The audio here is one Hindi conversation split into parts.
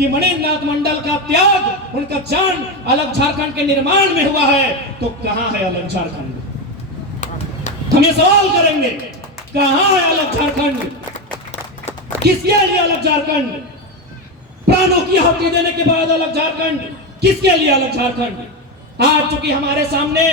कि मणिनाथ मंडल का त्याग, उनका जान अलग झारखंड के निर्माण में हुआ है, तो कहां है अलग झारखंड? हम ये सवाल करेंगे, कहां है अलग झारखंड? किसके लिए अलग झारखंड? प्राणों की आहुति देने के बाद अलग झारखंड, किसके लिए अलग झारखंड? आज चूंकि हमारे सामने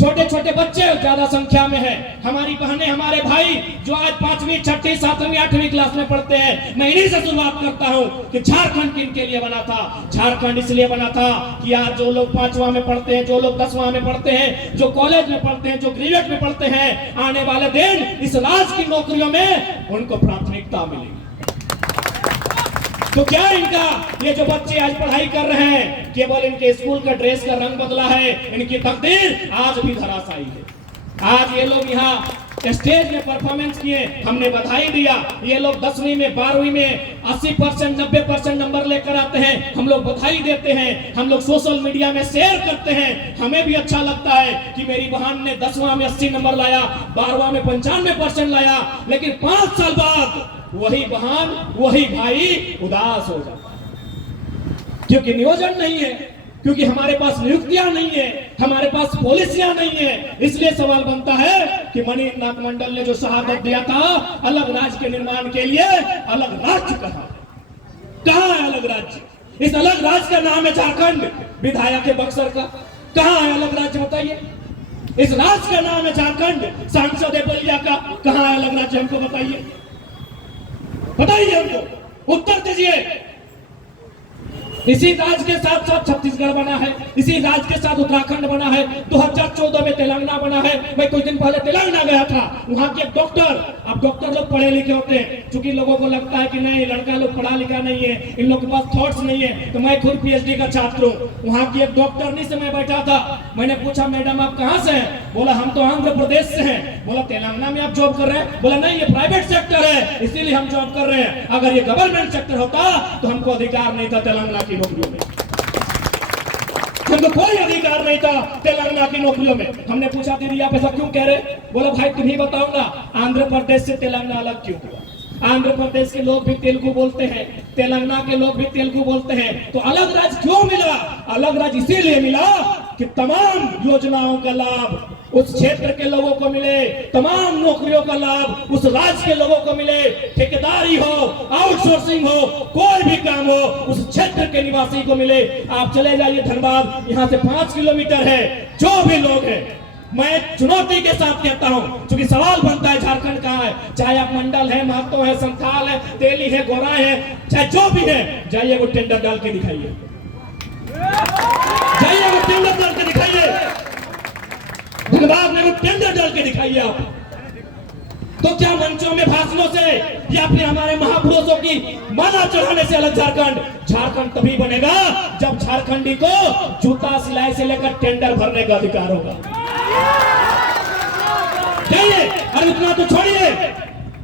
छोटे छोटे बच्चे ज्यादा संख्या में है, हमारी बहनें, हमारे भाई जो आज 5वीं 6वीं 7वीं 8वीं क्लास में पढ़ते हैं, मैं इन्हीं से शुरुआत करता हूं कि झारखंड किनके लिए बना था? झारखंड इसलिए बना था कि आज जो लोग 5वां में पढ़ते हैं, जो लोग 10वां में पढ़ते हैं, जो कॉलेज में पढ़ते हैं, जो ग्रेजुएट में पढ़ते हैं, आने वाले दिन इस राज की नौकरियों में उनको प्राथमिकता मिलेगी। तो क्या इनका ये जो बच्चे आज पढ़ाई कर रहे हैं, केवल इनके स्कूल का ड्रेस का रंग बदला है, इनकी तकदीर आज भी धराशायी है। आज ये लोग यहाँ स्टेज में परफॉर्मेंस किए, हमने बधाई दिया। ये लोग 10वीं में 12वीं में 80% 90% नंबर लेकर आते हैं, हम लोग बधाई देते हैं, हम लोग सोशल मीडिया में शेयर करते हैं। हमें भी अच्छा लगता है कि मेरी बहन ने 10वां में 80 नंबर लाया, 12वां में 95% लाया। लेकिन 5 साल बाद वही बहन, वही भाई उदास हो जाता, क्योंकि नियोजन नहीं है, क्योंकि हमारे पास नियुक्तियां नहीं है, हमारे पास पॉलिसियां नहीं है। इसलिए सवाल बनता है कि मणिनाथ मंडल ने जो शहादत दिया था अलग राज्य के निर्माण के लिए, अलग राज्य कहां है अलग राज्य? इस अलग राज्य का नाम है झारखंड। विधायक है बक्सर का, कहां है अलग राज्य बताइए? इस राज्य का नाम है झारखंड। सांसद है बलिया का, कहां है अलग राज्य? हमको बताइए, बताइए हमको, उत्तर दीजिए। इसी राज्य के साथ साथ छत्तीसगढ़ बना है, इसी राज्य के साथ उत्तराखंड बना है, 2014 में तेलंगाना बना है। मैं कुछ दिन पहले तेलंगाना गया था, वहां के एक डॉक्टर, अब डॉक्टर लोग पढ़े लिखे होते हैं, क्योंकि लोगों को लगता है कि नहीं लड़का लोग पढ़ा लिखा नहीं है, इन लोगों के पास थॉट्स नहीं है। तो मैं खुद PhD का छात्र हूँ। वहां की एक डॉक्टरनी से मैं बैठा था, मैंने पूछा मैडम आप कहाँ से हैं? बोला हम तो आंध्र प्रदेश से हैं। बोला तेलंगाना में आप जॉब कर रहे हैं? बोला नहीं, ये प्राइवेट सेक्टर है, इसीलिए हम जॉब कर रहे हैं। अगर ये गवर्नमेंट सेक्टर होता तो हमको अधिकार नहीं था तेलंगाना की नौकरियों में, हमको कोई अधिकार नहीं था तेलंगाना की नौकरियों में। हमने पूछा दीदी आप ऐसा क्यों कह रहे? बोला भाई तुम ही बताओ ना, आंध्र प्रदेश से तेलंगाना अलग क्यों हुआ? आंध्र प्रदेश के लोग भी तेलुगु बोलते हैं, तेलंगाना के लोग भी तेलुगु बोलते हैं, तो अलग राज्य क्यों मिला? अलग राज्य इसीलिए मिला कि तमाम योजनाओं का लाभ उस क्षेत्र के लोगों को मिले, तमाम नौकरियों का लाभ उस राज्य के लोगों को मिले। ठेकेदारी हो, आउटसोर्सिंग हो, कोई भी काम हो उस क्षेत्र के निवासी को मिले। आप चले जाइए धनबाद, यहाँ से 5 किलोमीटर है। जो भी लोग हैं, मैं चुनौती के साथ कहता हूं, क्योंकि सवाल बनता है झारखंड कहां है? चाहे आप मंडल है, महतो है, संथाल है, तेली है, गोरा है, चाहे जो भी है, जाइए वो टेंडर डाल के दिखाइए, जाइए वो टेंडर डाल के दिखाइए, धनबाद में वो टेंडर डाल के दिखाइए आप। तो क्या मंचों में भाषणों से या फिर हमारे महापुरुषों की माला चढ़ाने से अलग झारखंड? झारखंड तभी बनेगा जब झारखंडी को जूता सिलाई से लेकर टेंडर भरने का अधिकार होगा। जाइए, अरे उतना तो छोड़िए,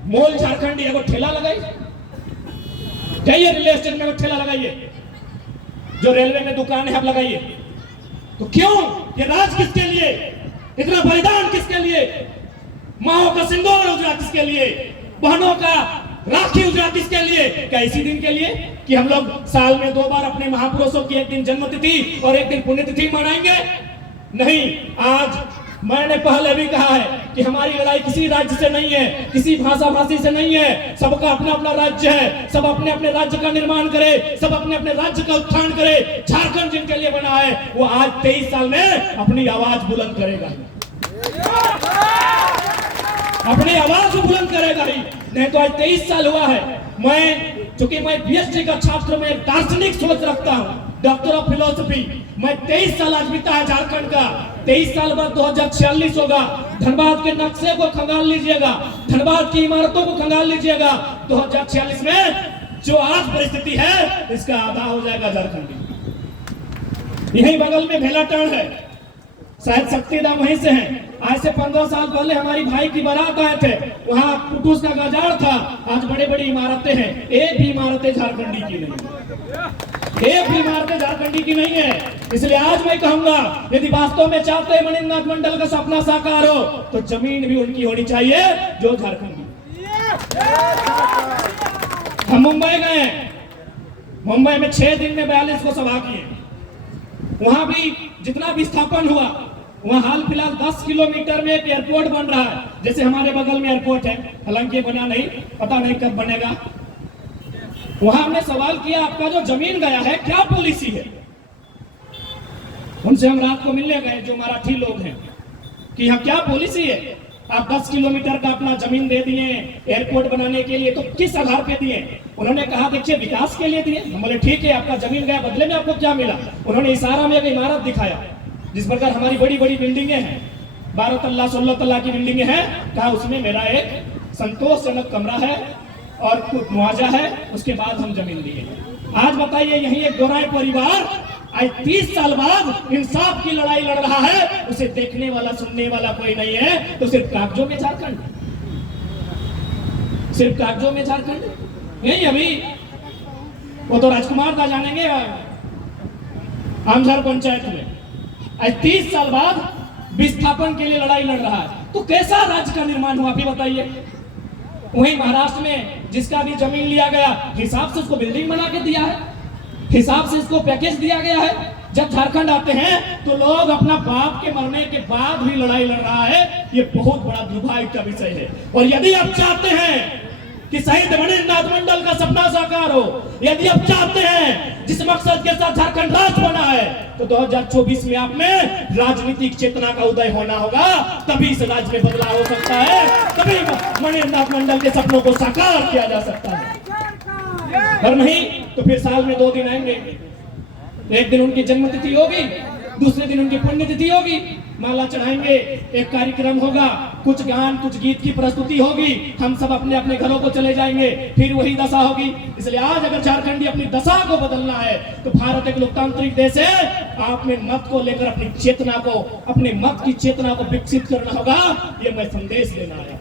मोल झारखंडी एगो ठेला लगाइए, जाइए रियल एस्टेट में ठेला लगाइए, जो रेलवे में दुकान है आप लगाइए। तो क्यों? ये राज किसके लिए? इतना बलिदान किसके लिए? माओ का सिंदूर उजरा किसके लिए? बहनों का राखी उजरा किसके लिए? क्या इसी दिन के लिए कि हम लोग साल में 2 बार अपने महापुरुषों की एक दिन जन्मतिथि और एक दिन पुण्यतिथि मनाएंगे? नहीं। आज मैंने पहले भी कहा है कि हमारी लड़ाई किसी राज्य से नहीं है, किसी भाषा भाषी से नहीं है। सबका अपना अपना राज्य है, सब अपने अपने राज्य का निर्माण करे, सब अपने अपने राज्य का उत्थान करे। झारखंड जिनके लिए बना है वो आज 23 साल में अपनी आवाज बुलंद करेगा, अपनी आवाज बुलंद करेगा ही। नहीं तो आज 23 साल हुआ है। चूंकि मैं PhD का छात्र, में दार्शनिक सोच रखता हूँ, डॉक्टर ऑफ फिलोसफी। मैं 23 साल आज बीता है झारखंड का। 23 साल बाद 2046 होगा। धनबाद के नक्शे को खंगाल लीजिएगा, धनबाद की इमारतों को खंगाल लीजिएगा। 2046 में जो आज परिस्थिति है इसका आधा हो जाएगा झारखंड। यही बगल में भेलाटांड है, शायद शक्तिधाम वहीं से है। आज से 15 साल पहले हमारी भाई की बारात आए थे, वहां कुटुस का गजार था। आज बड़ी बड़ी इमारतें हैं, एक भी इमारतें झारखंडी की नहीं, एक भी इमारतें झारखंडी की नहीं है। इसलिए आज मैं कहूंगा, यदि वास्तव में चाहते हैं मणिनाथ मंडल का सपना साकार हो तो जमीन भी उनकी होनी चाहिए जो झारखंडी। हम मुंबई गए, मुंबई में 6 दिन में 42 को सभा किए। वहां भी जितना विस्थापन हुआ, वहां हाल फिलहाल 10 किलोमीटर में एक एयरपोर्ट बन रहा है, जैसे हमारे बगल में एयरपोर्ट है, हालांकि बना नहीं, पता नहीं कब बनेगा। वहां हमने सवाल किया, आपका जो जमीन गया है क्या पॉलिसी है? उनसे हम रात को मिलने गए, जो मराठी लोग हैं, कि यहाँ क्या पॉलिसी है? आप 10 किलोमीटर का अपना जमीन दे दिए एयरपोर्ट बनाने के लिए, तो किस आधार पे दिए? उन्होंने कहा देखिए विकास के लिए दिए। हम बोले ठीक है, आपका जमीन गया, बदले में आपको क्या मिला? उन्होंने इशारा में एक इमारत दिखाया, जिस प्रकार हमारी बड़ी बड़ी बिल्डिंगें हैं, 12 तल्ला 16 तल्ला की बिल्डिंगें हैं। कहा उसमें मेरा एक संतोषजनक कमरा है और कुछ मुआवजा है, उसके बाद हम जमीन दिए। आज बताइए, यही एक गोराई परिवार आज 30 साल बाद इंसाफ की लड़ाई लड़ रहा है, उसे देखने वाला सुनने वाला कोई नहीं है, तो सिर्फ कागजों में झारखंड, सिर्फ कागजों में झारखंड नहीं। अभी वो तो राजकुमार दा जानेंगे आमझर पंचायत में, आज 30 साल बाद विस्थापन के लिए लड़ाई लड़ रहा है, तो कैसा राज्य का निर्माण हुआ अभी बताइए। वहीं महाराष्ट्र में जिसका भी जमीन लिया गया, हिसाब से उसको बिल्डिंग बना के दिया है, हिसाब से इसको पैकेज दिया गया है। जब झारखंड आते हैं तो लोग अपना बाप के मरने के बाद भी लड़ाई लड़ रहा है, ये बहुत बड़ा दुर्भाग्य का विषय है। और यदि आप चाहते हैं कि शहीद मणिनाथ मंडल का सपना साकार हो, यदि आप चाहते हैं जिस मकसद के साथ झारखंड राज्य बना है, तो 2024 में आप में राजनीतिक चेतना का उदय होना होगा, तभी इस राज्य में बदलाव हो सकता है, तभी मणिनाथ मंडल के सपनों को साकार किया जा सकता है। और नहीं तो फिर साल में 2 दिन आएंगे, एक दिन उनकी जन्मतिथि होगी, दूसरे दिन उनकी पुण्यतिथि होगी, माला चढ़ाएंगे, एक कार्यक्रम होगा, कुछ गान कुछ गीत की प्रस्तुति होगी, हम सब अपने अपने घरों को चले जाएंगे, फिर वही दशा होगी। इसलिए आज अगर झारखंडी अपनी दशा को बदलना है, तो भारत एक लोकतांत्रिक देश है, आप में मत को लेकर अपनी चेतना को, अपने मत की चेतना को विकसित करना होगा, ये मैं संदेश देना आया।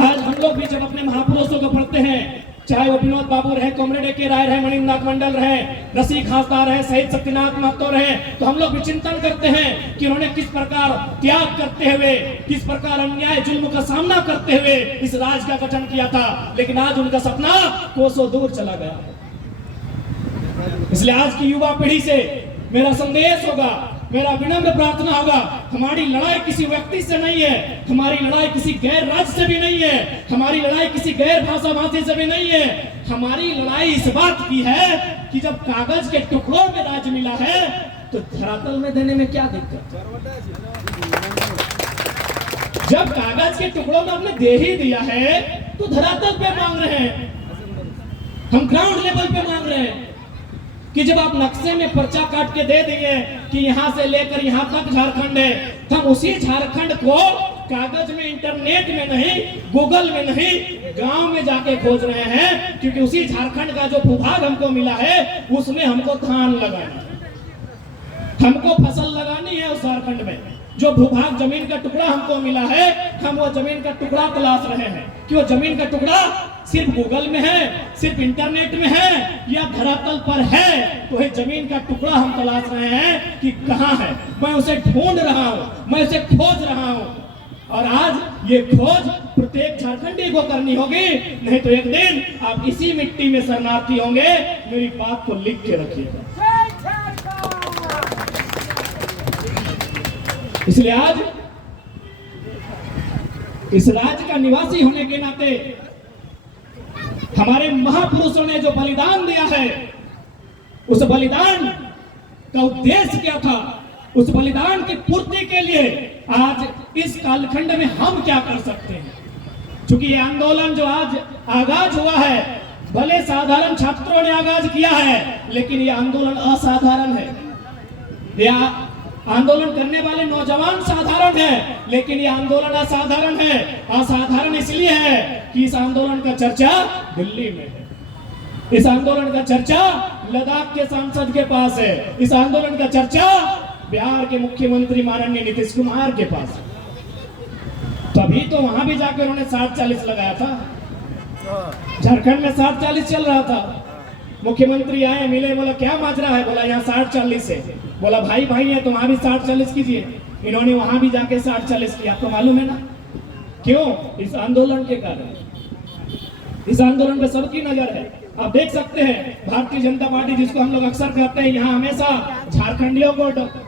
आज हम लोग भी जब अपने महापुरुषों को पढ़ते हैं, चाहे वो विनोद बाबू रहे, कॉमरेड ए के राय रहे, मणिनाथ मंडल रहे, रसिक हांसदा रहे, शहीद शक्तिनाथ महतो रहे, तो हम लोग भी चिंतन करते हैं कि उन्होंने किस प्रकार त्याग करते हुए, किस प्रकार अन्याय जुल्म का सामना करते हुए इस राज्य का गठन किया था। लेकिन आज उनका सपना कोसों दूर चला गया। इसलिए आज की युवा पीढ़ी से मेरा संदेश होगा, मेरा विनम्र प्रार्थना होगा, हमारी लड़ाई किसी व्यक्ति से नहीं है, हमारी लड़ाई किसी गैर राज्य से भी नहीं है, हमारी लड़ाई किसी गैर भाषा भाषी से भी नहीं है। हमारी लड़ाई इस बात की है कि जब कागज के टुकड़ों में राज्य मिला है, तो धरातल में देने में क्या दिक्कत? जब कागज के टुकड़ों में हमने दे ही दिया है, तो धरातल पे मांग रहे हैं, हम ग्राउंड लेवल पे मांग रहे हैं कि जब आप नक्शे में पर्चा काट के दे दिए कि यहां से लेकर यहां तक झारखंड है, तो हम उसी झारखंड को कागज में, इंटरनेट में नहीं, गूगल में नहीं, गांव में जाके खोज रहे हैं, क्योंकि उसी झारखंड का जो भूभाग हमको मिला है, उसमें हमको धान लगाना है, हमको फसल लगानी है। उस झारखंड में जो भूभाग जमीन का टुकड़ा हमको मिला है, हम वो जमीन का टुकड़ा तलाश रहे हैं कि वो जमीन का टुकड़ा सिर्फ गूगल में है, सिर्फ इंटरनेट में है, या धरातल पर है। तो ये जमीन का टुकड़ा हम तलाश रहे हैं कि कहां है, मैं उसे ढूंढ रहा हूं, मैं उसे खोज रहा हूं। और आज ये खोज प्रत्येक झारखंडी को करनी होगी, नहीं तो एक दिन आप इसी मिट्टी में शरणार्थी होंगे। मेरी बात को लिख के रखिएगा। इसलिए आज इस राज्य का निवासी होने के नाते हमारे महापुरुषों ने जो बलिदान दिया है, उस बलिदान का उद्देश्य क्या था, उस बलिदान की पूर्ति के लिए आज इस कालखंड में हम क्या कर सकते हैं। क्योंकि ये आंदोलन जो आज आगाज हुआ है, भले साधारण छात्रों ने आगाज किया है, लेकिन ये आंदोलन असाधारण है। यह आंदोलन करने वाले नौजवान साधारण है, लेकिन ये आंदोलन असाधारण है। असाधारण इसलिए है कि इस आंदोलन का चर्चा दिल्ली में है, इस आंदोलन का चर्चा लद्दाख के सांसद के पास है, इस आंदोलन का चर्चा बिहार के मुख्यमंत्री माननीय नीतीश कुमार के पास है। तभी तो वहां भी जाकर उन्होंने 60-40 लगाया था। झारखंड में 60-40 चल रहा था, मुख्यमंत्री आए, मिले, बोला क्या माजरा है, बोला यहाँ 60-40 है। बोला भाई भाई है तो वहां भी 60-40 कीजिए। इन्होंने वहां भी जाके 60-40 किया। आपको मालूम है ना क्यों? इस आंदोलन के कारण। इस आंदोलन पे सबकी नजर है। आप देख सकते हैं भारतीय जनता पार्टी जिसको हम लोग अक्सर कहते हैं यहाँ हमेशा झारखंडियों को